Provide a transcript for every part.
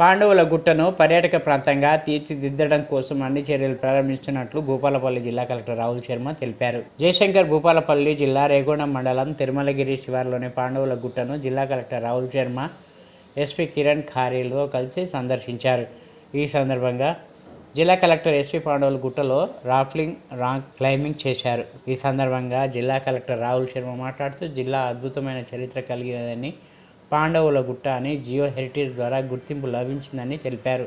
పాండవుల గుట్టను పర్యాటక ప్రాంతంగా తీర్చిదిద్దడం కోసం అన్ని చర్యలు ప్రారంభిస్తున్నట్లు భూపాలపల్లి జిల్లా కలెక్టర్ రాహుల్ శర్మ తెలిపారు. జయశంకర్ భూపాలపల్లి జిల్లా రేగొండ మండలం తిరుమలగిరి శివారులోని పాండవుల గుట్టను జిల్లా కలెక్టర్ రాహుల్ శర్మ ఎస్పీ కిరణ్ ఖారీలతో కలిసి సందర్శించారు. ఈ సందర్భంగా జిల్లా కలెక్టర్ ఎస్పీ పాండవుల గుట్టలో రాఫ్లింగ్ రాంగ్ క్లైంబింగ్ చేశారు. ఈ సందర్భంగా జిల్లా కలెక్టర్ రాహుల్ శర్మ మాట్లాడుతూ జిల్లా అద్భుతమైన చరిత్ర కలిగినదని పాండవుల గుట్ట అని జియో హెరిటేజ్ ద్వారా గుర్తింపు లభించిందని తెలిపారు.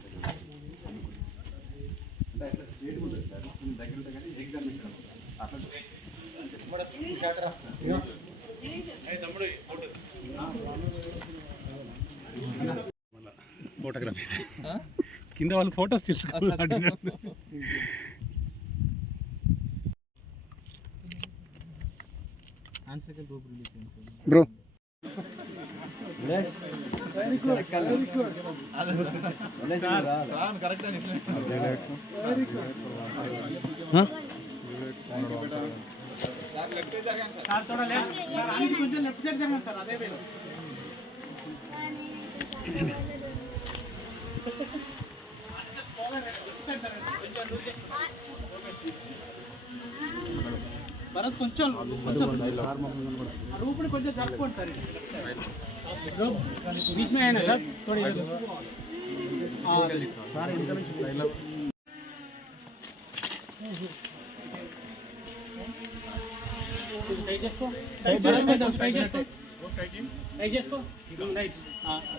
ఫోటోగ్రఫీ. కింద వాళ్ళు ఫోటోస్ తీసుకుంటారు బ్రో थोड़ा लेफ़्ट सर आगे కొంచెం లెఫ్ట్ సైడ్ జరగండి సార్ అదే వేలో భరత్ కొంచెం రూపుని కొంచెం జరుపుకోండి సార్ बीच में है ना सर थोड़ी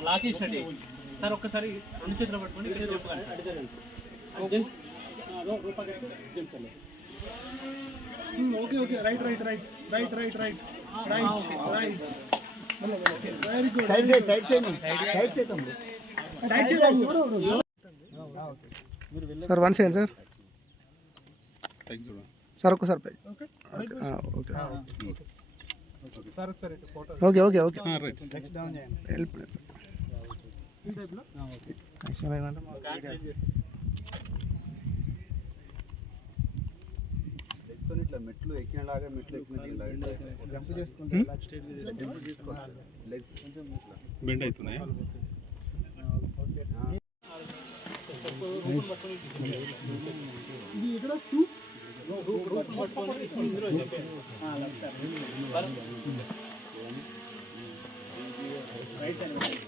లాకి స్టడీ సార్ ఒక్కసారి రెండు చేతులు పట్టుకోండి ఇక్కడ రూపకండి అటు జరగండి అటు జంప్ రూపకండి జంప్ చేయాలి okay okay right right right right right right right right very good tight చేయి టైట్ చేయను టైట్ చేద్దాం టైట్ చేయండి sir one second sir. Sir ఒక్కసారి పై ఓకే. ఓకే. సార్ ఒకసారి ఫోటో ఓకే ఓకే చేతితో ఇట్లా మెట్లు ఎక్కినలాగా మెట్లు ఎక్కిన ఇక్కడ రైట్ అండి